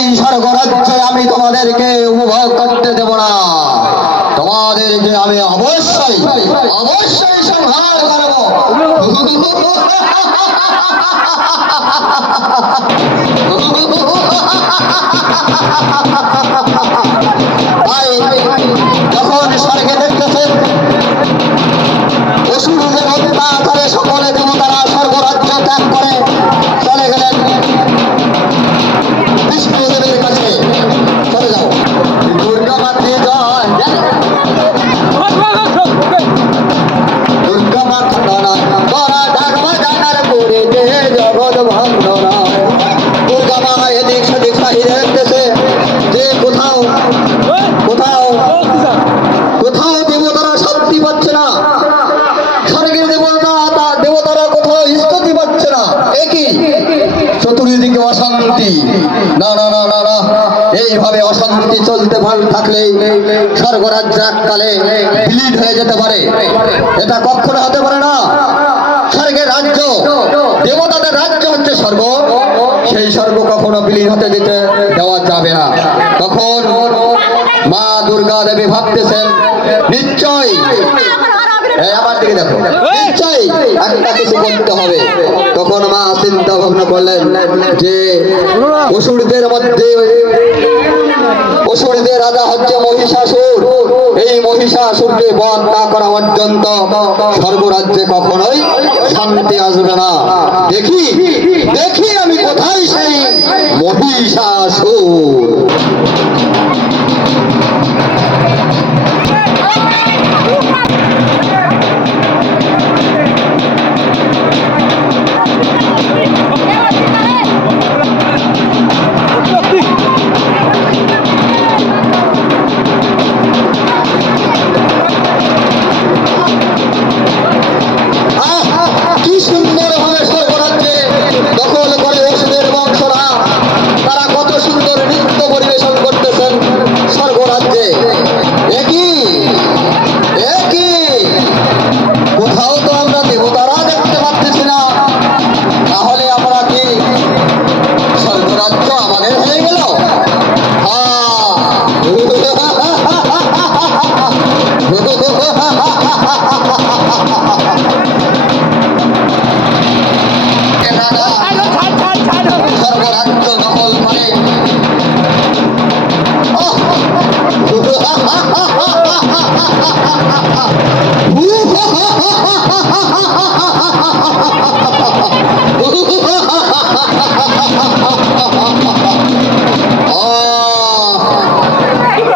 এই স্বর্গরাজ্যে আমি তোমাদেরকে উপভোগ করতে দেব না। তোমাদেরকে আমি অবশ্যই অবশ্যই সংহার করব। যখন স্বর্গে দেখতেছেন অসুরদের অত্যাচারে সকলে দেবতারা স্বর্গরাজ্য ত্যাগ করে চলে গেলেন বিষ্ণুদেবের কাছে। চলে যাও দুর্গা মাতৃ জয়, দুর্গা মাতৃ তোরা ডাকবা জানার করে দে জগৎ ভাঙ্গনা। দুর্গা মা এদিক সেদিক চাহিদা দেখতেছে যে কোথাও কোথাও কোথাও দেবতারা শান্তি পাচ্ছে না, স্বর্গের দেবতারা কোথাও স্তুতি পাচ্ছে না। একই চতুর্দিকে অশান্তি। না না না না না, এইভাবে অশান্তি চলতে থাকলে স্বর্গরাজ্য এককালে বিলীন হয়ে যেতে পারে। এটা কখনো হতে পারে না। স্বর্গের রাজ্য, দেবতাদের রাজ্য হচ্ছে স্বর্গ, সেই স্বর্গ কখনো বিলীন হতে দিতে দেওয়া যাবে না। তখন মা দুর্গা দেবী ভাবতেছেন নিশ্চয়, আমার দিকে দেখো, নিশ্চয় একটা কিছু করতে হবে। তখন মা চিন্তা ভাবনা করলেন যে অসুরদের মধ্যে অসুরদের রাজা হচ্ছে মহিষাসুর। এই মহিষাসুরকে বধ না করা পর্যন্ত স্বর্গরাজ্যে কখনোই শান্তি আসবে না। দেখি দেখি আমি কোথায় সেই মহিষাসুর।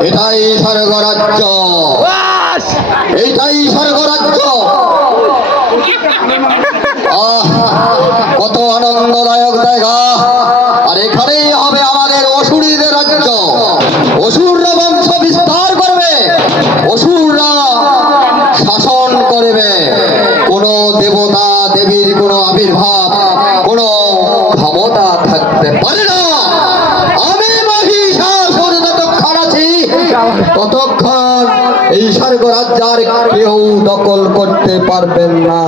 এটাই স্বর্গরাজ্য, এইটাই স্বর্গরাজ্য। কত আনন্দদায়ক জায়গা। আর এখানেই হবে আমাদের অসুরীদের রাজ্য। অসুররা বংশ বিস্তার করবে, অসুররা শাসন করবে। কোন দেবতা দেবীর কোন আবির্ভাব, কোন ক্ষমতা থাকতে পারে না। আমি মহিষাসুর যতক্ষণ আছি ততক্ষণ এই স্বর্গরাজ্যের কেউ দখল করতে পারবেন না।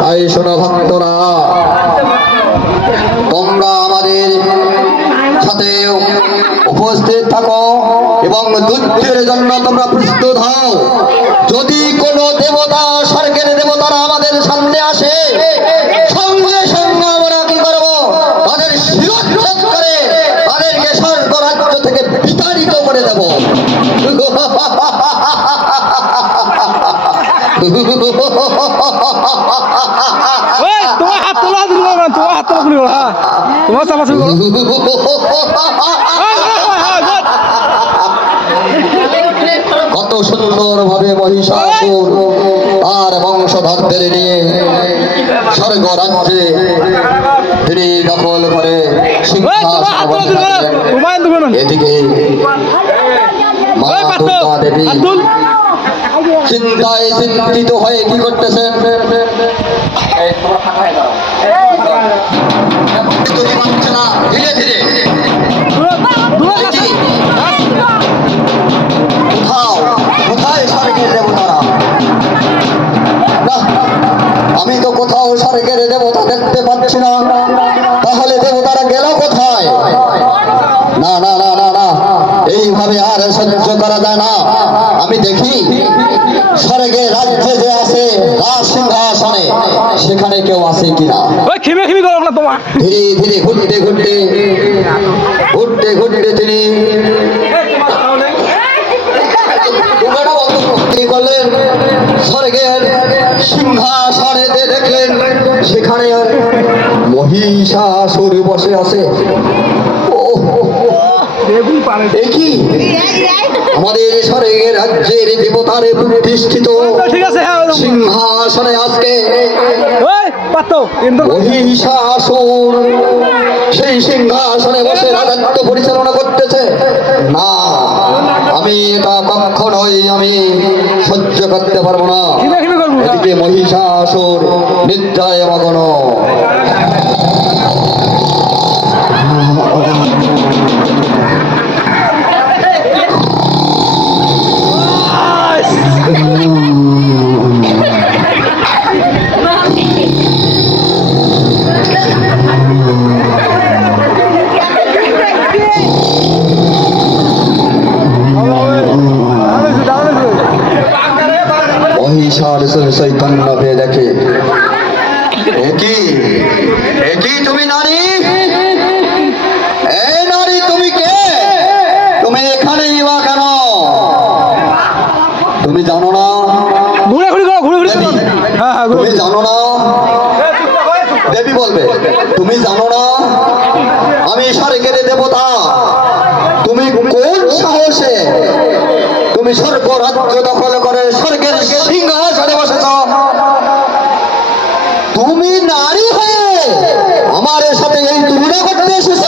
তাই শোনো ভক্তরা, তোমরা আমাদের সাথে উপস্থিত থাকো এবং যুদ্ধের জন্য তোমরা প্রস্তুত হও। যদি কোনো দেবতা, স্বর্গের দেবতারা আমাদের সামনে আসে, সঙ্গে সঙ্গে আমরা কি করবো? তাদের শিরচ্ছেদ করে তাদেরকে স্বর্গরাজ্য থেকে বিতাড়িত করে দেব। তোমার হাত তোলা দিল না, তোমার হাত তোলা দিল না, তোমার চাপাচাপি করো। কত সুন্দর ভাবে মহিষাসুর আর বংশধরদের নিয়ে স্বর্গরাজ্যে তিনি দখল করে এদিকে মা দুর্গা দেবী চিন্তায় চিন্তিত হয়ে কি করতেছেন? ধীরে ধীরে সহ্য করা যায় না। আমি দেখি স্বর্গে রাজ্যে যে আছে রাজ সিংহাসনে, সেখানে কেউ আছে কিনা। ওই খিমে খিমি করো না তোমার। ধীরে ধীরে ঘুরতে ঘুরতে ঘুরতে ঘুরতে তিনি কি করলেন, স্বর্গের সিংহাসনে দেখলেন সেখানে মহিষাসুর বসে আছে। দেখি আমাদের স্বর্গের রাজ্যের দেবতারে প্রতিষ্ঠিত ঠিক আছে, হ্যাঁ সিংহাসনে আজকে ওই পাতো কিন্তু মহিষাসুর সেই সিংহাসনে বসে রাজত্ব পরিচালনা করতেছে। না, আমি এটা কখনোই আমি সহ্য করতে পারবো না। খিমে খিমি করবো। এদিকে মহিষাসুর নিদ্রায় মগ্ন। মহিষার চৈতন্য পেয়ে দেখে, একই তুমি নারী, এই নারী তুমি কে? তুমি এখানেই বা কেন? তুমি জানো না? ঘুরে ঘুরে করো, ঘুরে ঘুরে করো। হ্যাঁ হ্যাঁ ঘুরে তুমি জানো না? দেবী বলবে, তুমি জানো না আমি স্বর্গের দেবতা? তুমি কোন সাহসে তুমি স্বর্গ রাজ্য দখল করে স্বর্গের সিংহাসনে বসেছ? তুমি নারী হয়ে আমার সাথে এই তুলনা করতে এসেছ?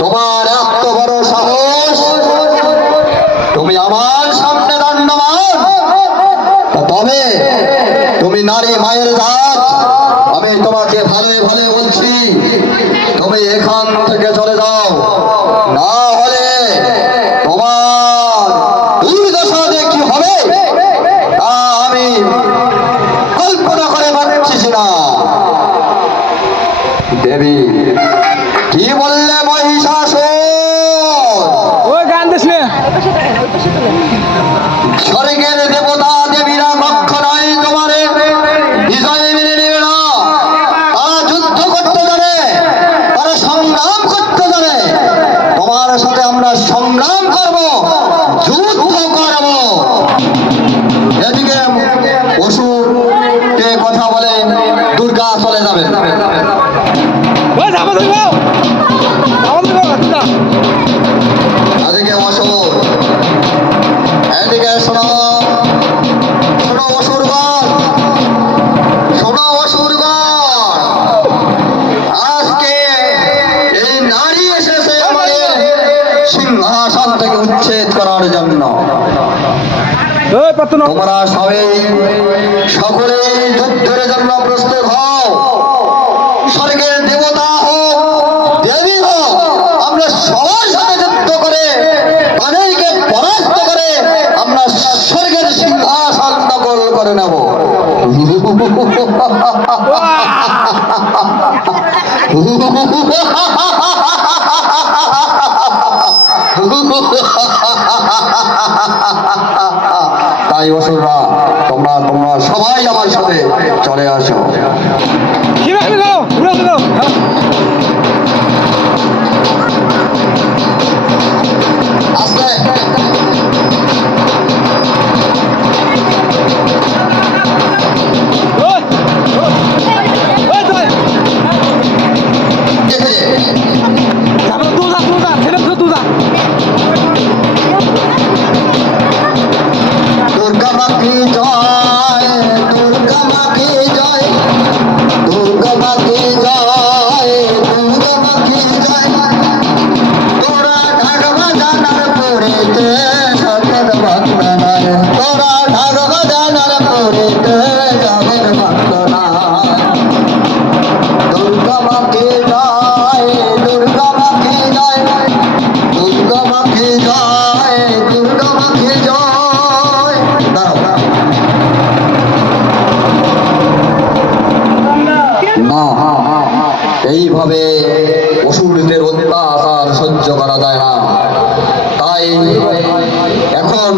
তোমার এত বড় সাহস, তুমি আমার সামনে দণ্ডমান? তবে তুমি নারী মায়ের জাত, আমি তোমাকে ভালোই ভালো বলছি, তুমি এখান থেকে চলে যাও, না হলে তোমার দুর্দশা যে কি হবে তা আমি কল্পনা করে পাচ্ছি না। দেবী কি বললে মহিষাসুর? ওই গান দিস না। স্বর্গের দেবতা দেবীরা কখনোই তোমারে বিজয় মেনে নেবে না। তারা যুদ্ধ করতে জানে, তারা সংগ্রাম করতে জানে। তোমার সাথে আমরা সংগ্রাম করব, যুদ্ধ করব। এদিকে অসুরকে কথা বলে দুর্গা চলে যাবে। ওই যাবো ধরবো, যাবো ধরবো। এদিকে অসুর, এদিকে শোনো শোনো অসুরগণ, শোনো অসুরগণ, আজকে এই নারী এসেছে আমাদের সিংহাসন থেকে উচ্ছেদ করার জন্য। ওই পাতো না। তোমরা সবাই সকলেই যুদ্ধের জন্য প্রস্তুত হও। স্বর্গের দেবতা হোক, দেবী হোক, আমরা সবার সাথে যুদ্ধ করে তাদেরকে পরাস্ত করে আমরা স্বর্গের সিংহাসন দখল করে নেব। তাই অসুররা তোমরা তোমরা সবাই আমার সাথে চলে আসো। খিমে খিমি করো, ঘুরে করো। আস্তে ওই ওই তুই দেখে যাবো, তুই যা, তুই যা, ছেলে তুই যা। দুর্গা মা কি জয়, দুর্গা মা কি জয়, দুর্গা না, এইভাবে অসুরদের অত্যাচার সহ্য করা যায় না। তাই এখন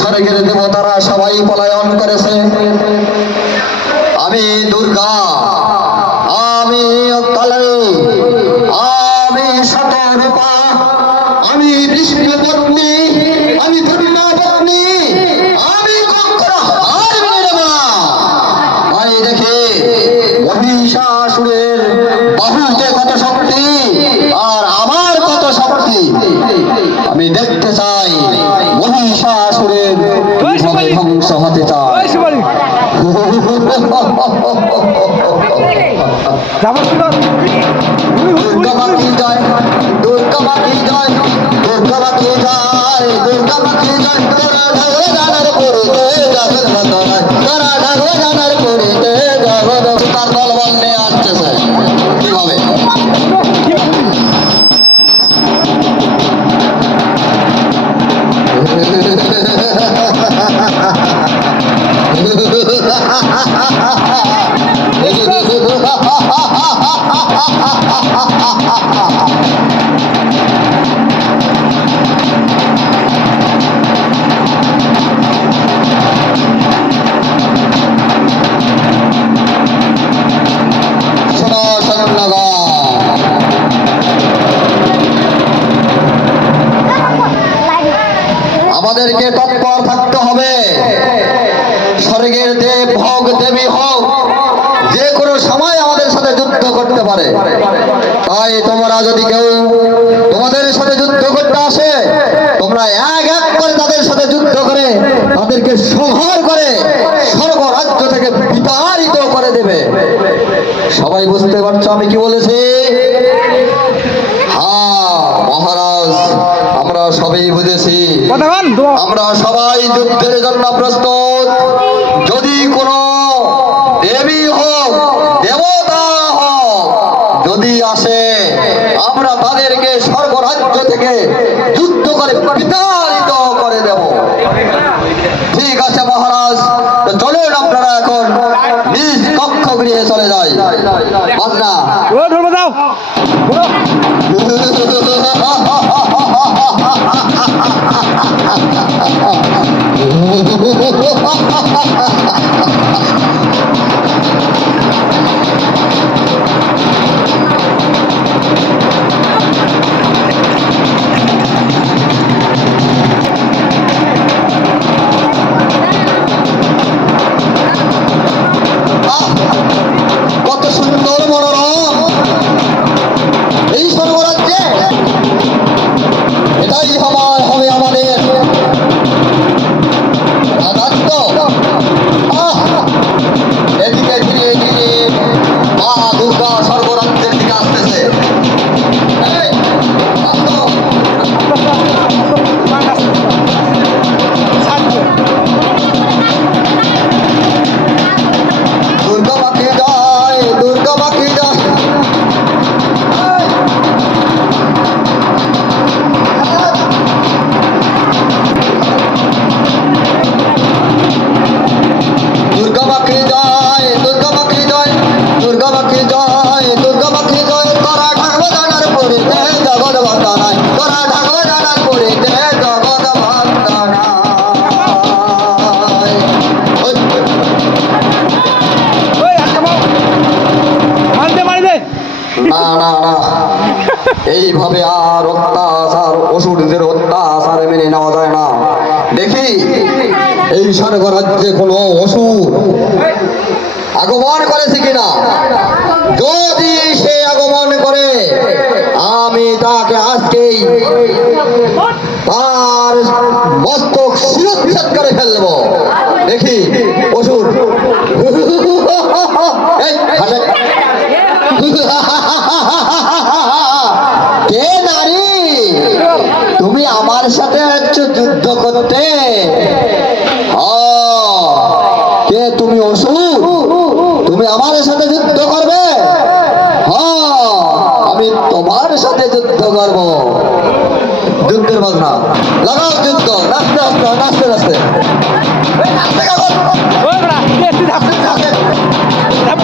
স্বর্গের দেবতারা সবাই পলায়ন করেছে। আমি দুর্গা, আমি কালী, আমি শতরূপা, আমি বিষ্ণুপত্নী, আমি পূর্ণপত্নী, আমি কখনো হার মেনে নেব না। তাই দেখে মহিষাসুরের বাহুতে কত শক্তি আর আমার কত শক্তি আমি দেখতে চাই। মহিষাসুরের কিভাবে ধ্বংস হতে চায়। ওই শিবালি যাবো সুন্দর দুর্গা মা কি জয়, দুর্গা মা কি জয়, দুর্গা মা কি জয়, দুর্গা মা কি জয়। তোরা ঢালে জানার পড়িতে জগৎ বন্দনায়, তোরা ঢালে জানার পড়িতে জগৎ। তার দলবল নিয়ে আসতেছে কিভাবে। শোনো সৈন্যগণ, আমাদেরকে তৎপর থাকতে হবে। স্বর্গের দেব হোক, দেবী হোক, যে কোনো সময় আমাদের সাথে যুদ্ধ করতে পারে। তাই তোমরা যদি কেউ তোমাদের সাথে যুদ্ধ করতে আসে, তোমরা এক এক করে তাদের সাথে যুদ্ধ করে তাদেরকে সংহার করে স্বর্গ রাজ্য থেকে বিতাড়িত করে দেবে। সবাই বুঝতে পারছো আমি কি বলেছি? হ্যাঁ মহারাজ, আমরা সবাই বুঝেছি। কতক্ষণ আমরা সবাই যুদ্ধের জন্য প্রস্তুত। যদি কোনো দেবী হোক, দেবতা হোক, যদি আসে, আমরা তাদেরকে স্বর্গরাজ্য থেকে যুদ্ধ করে বিতাড়িত করে দেব। ঠিক আছে মহারাজ, তো চলুন আপনারা এখন নিজ কক্ষ গৃহে চলে যাই। না ও ধর্ম দাও কত সুন্দর মনোরম এই স্বর্গরাজ্যে। এটাই হবে আমাদের রাজত্ব। এদিকে ধীরে ধীরে মা দুর্গা স্বর্গরাজ্যের দিকে আসতেছে। এই, আসো। দুর্গা মা কি জয়, দুর্গা মা কি জয়। দুর্গা মা কি জয়, দুর্গা মা কি জয়, দুর্গা মা কি জয়, দুর্গা মা কি জয়। তোরা ঢাকবে জানার পড়িতে জগৎ বন্দনায়, তোরা ঢাকবে জানার পড়িতে জগৎ বন্দনায়। ওই, ওই মারতে মারি দে না না না, এইভাবে আর অত্যাচার, অসুরদের অত্যাচার মেনে নেওয়া যায় না। দেখি এই স্বর্গরাজ্যে কোনো অসুর আগমন করেছে কিনা। যদি সে আগমন করে, আমি তাকে আজকেই তার মস্তক শিরচ্ছেদ করে ফেলবো। দেখি অসুর। এই, হাসে। কে নারী, তুমি আমার সাথে হচ্ছে যুদ্ধ করতে? কে তুমি? অসুর, তুমি আমার সাথে যুদ্ধ করবে? আমি তোমার সাথে যুদ্ধ করব। যুদ্ধের বাজনা লাগাও, যুদ্ধ। নাচতে নাচতে নাচতে নাচতে ওই বড়া কে তুই ধাপ ধাপ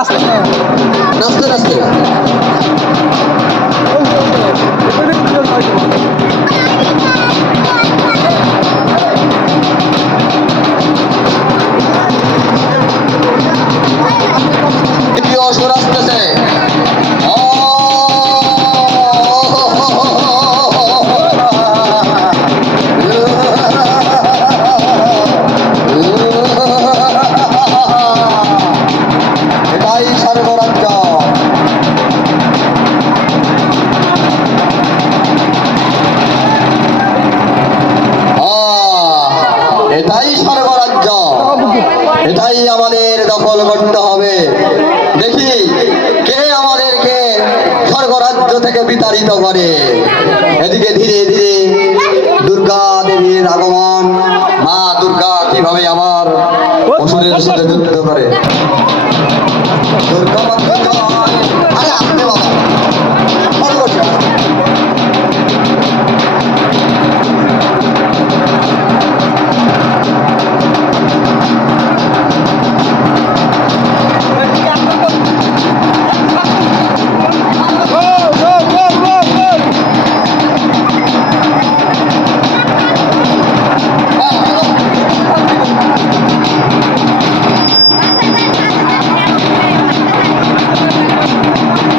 আসতে নাচতে নাচতে দ্বিতীয় সুর আসতেছে। এটাই স্বর্গরাজ্য। এটাই স্বর্গরাজ্য, এটাই আমাদের দখল করতে হবে। দেখি কে আমাদেরকে স্বর্গরাজ্য থেকে বিতাড়িত করে। এদিকে ধীরে ধীরে দুর্গা দেবীর আগমন। মা দুর্গা কিভাবে আমার অসুরের সাথে যুদ্ধ করে। দুর্গা মাতা জয়। আরে আসতে বাবা, বন্ধ করছি।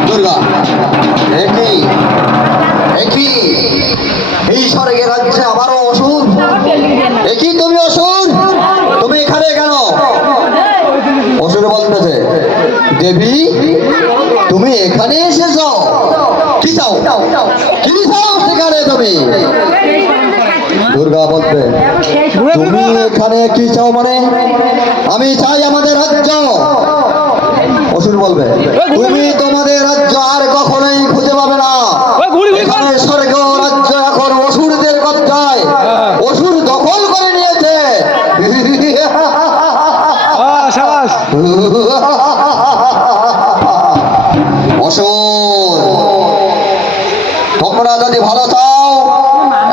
দুর্গা একই একই এই স্বর্গের রাজ্যে আবারও অসুর। একই তুমি অসুর, তুমি এখানে কেন? অসুর বলতেছে দেবী তুমি এখানে এসেছো, কি চাও? কি চাও সেখানে তুমি? দুর্গা বলবে তুমি এখানে কি চাও মানে? আমি চাই আমাদের রাজ্য। অসুর বলবে তুমি তোমাদের রাজ্য আর কখনোই খুঁজে পাবে না। এখানে স্বর্গ রাজ্য এখন অসুরদের কব্জায়। অসুর দখল করে নিয়েছে। শাবাশ অসুর তোমরা যদি ভালো চাও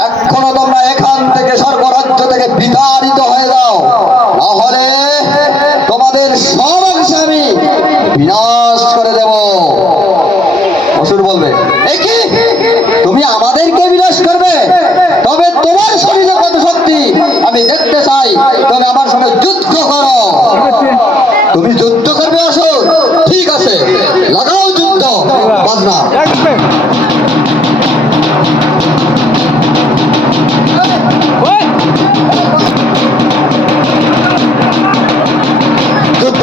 এখনো তোমরা এখান থেকে স্বর্গরাজ্য থেকে বিতাড়িত হয়ে যাও, না হলে তোমাদের সব অংশ আমি বিনাশ করে দেব। অসুর বলবে এই কি তুমি আমাদেরকে বিনাশ করবে? তবে তোমার শরীরে কত শক্তি আমি দেখতে চাই। তুমি আমার সঙ্গে যুদ্ধ করো। তুমি যুদ্ধ করবে অসুর? ঠিক আছে, লাগাও যুদ্ধ বাজনা। যুদ্ধ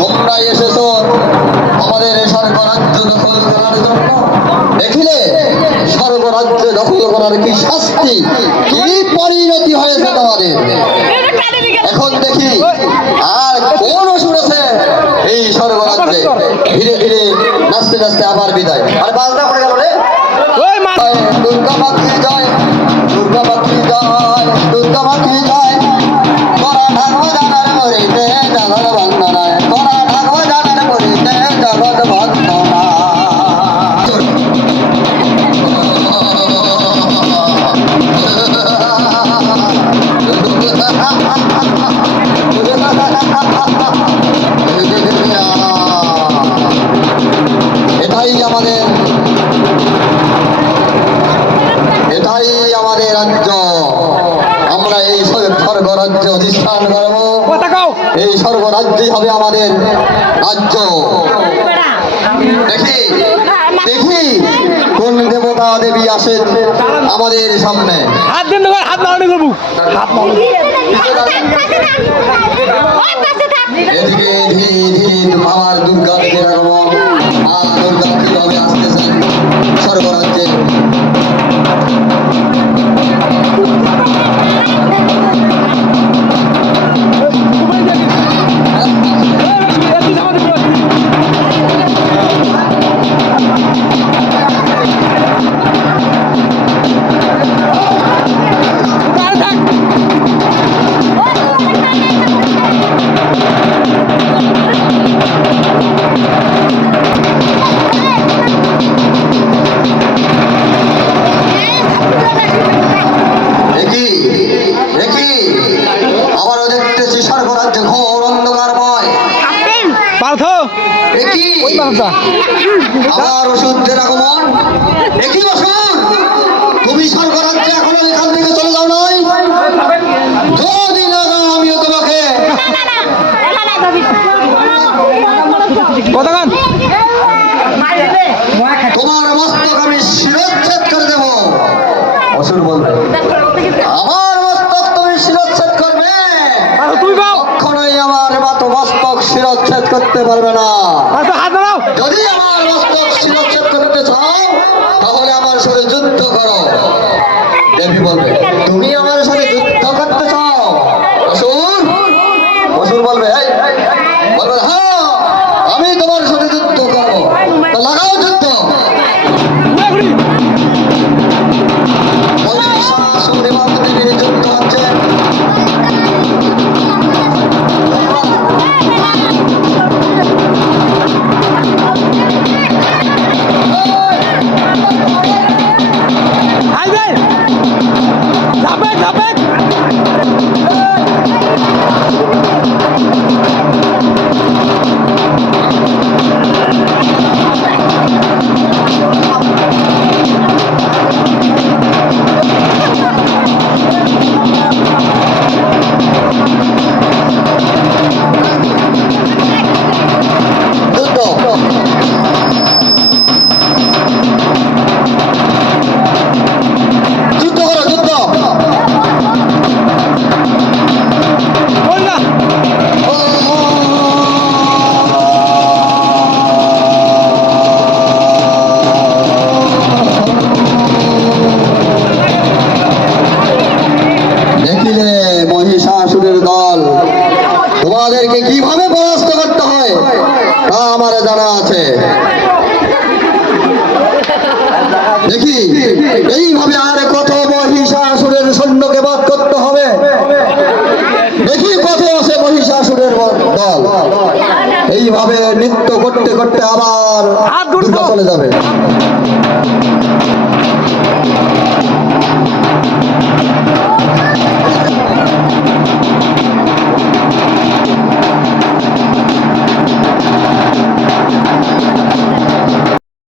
তোমরা এসেছো আমাদের স্বর্গরাজ্য দখল করার জন্য। দেখিলে স্বর্গরাজ্য দখল করার কি শাস্তি, কি পরিণতি হয়েছে তোমাদের। এখন দেখি আর কোন অসুর আছে এই স্বর্গরাজ্যে। ধীরে ধীরে নাচতে নাচতে আবার বিদায়। আর বাজনা পড়ে গেল রে। দুর্গা মাতৃ জয়, দুর্গা মাতৃ জয়, দুর্গা মাতৃ জয়। তোরা ঢাকবো জানার মরিতে জগৎ বন্দনায়, তোরা ঢাকবো জানার মরিতে জগৎ বন্দনা। এটাই আমাদের, এটাই আমাদের রাজ্য। আমরা এই স্বর্গরাজ্যে অধিষ্ঠান করব। এই স্বর্গরাজ্যই হবে আমাদের রাজ্য। দেখি দেখি কোন দেবতা দেবী আসেন আমাদের সামনে। হাত দেন না, হাত নাড়ানি করবো। হাত এদিকে ধীরে ধীরে আমার দুর্গা দেবীর আগমন। মা দুর্গা কিভাবে আসতেছেন স্বর্গরাজ্যে। পার্থ দেখি ওই পার্থটা আবার ওষুধের আগমন। দেখি ওষুধ, তুমি স্বর্গরাজ্যে এখনো এখান থেকে চলে যাও নাই? যদি না যাও আমিও তোমাকে কতক্ষণ তোমার মস্তক আমি শিরচ্ছেদ করে দেব। অসুর বলবে আমার মস্তক তুমি শিরচ্ছেদ করবে? পার্থ তুই গাও কখনোই আমার মস্তক শিরচ্ছেদ করতে পারবে না। পার্থ হাত ধরাও যদি আমার মস্তক শিরচ্ছেদ করতে চাও তাহলে আমার সাথে যুদ্ধ করো। দেবী বলবে তুমি আমার সাথে যুদ্ধ করতে চাও? অসুর অসুর বলবে বলবে হ্যাঁ আমি তোমার সাথে যুদ্ধ করবো। তো লাগাও যুদ্ধ। মহিষাসুর এবং দেবীর যুদ্ধ হচ্ছে। আই যাই ধাপে ধাপে যুদ্ধ যুদ্ধ করো যুদ্ধ। ওই না দেখিলে মহিষাসুরের দল, তোমাদেরকে কিভাবে পরাস্ত করতে হয় তা আমার জানা আছে। দেখি এইভাবে আর কত মহিষাসুরের সৈন্যকে বাদ করতে হবে। দেখি কত আছে মহিষাসুরের দল। এইভাবে নৃত্য করতে করতে আবার হাত ধরে যুদ্ধ দাও। চলে যাবে।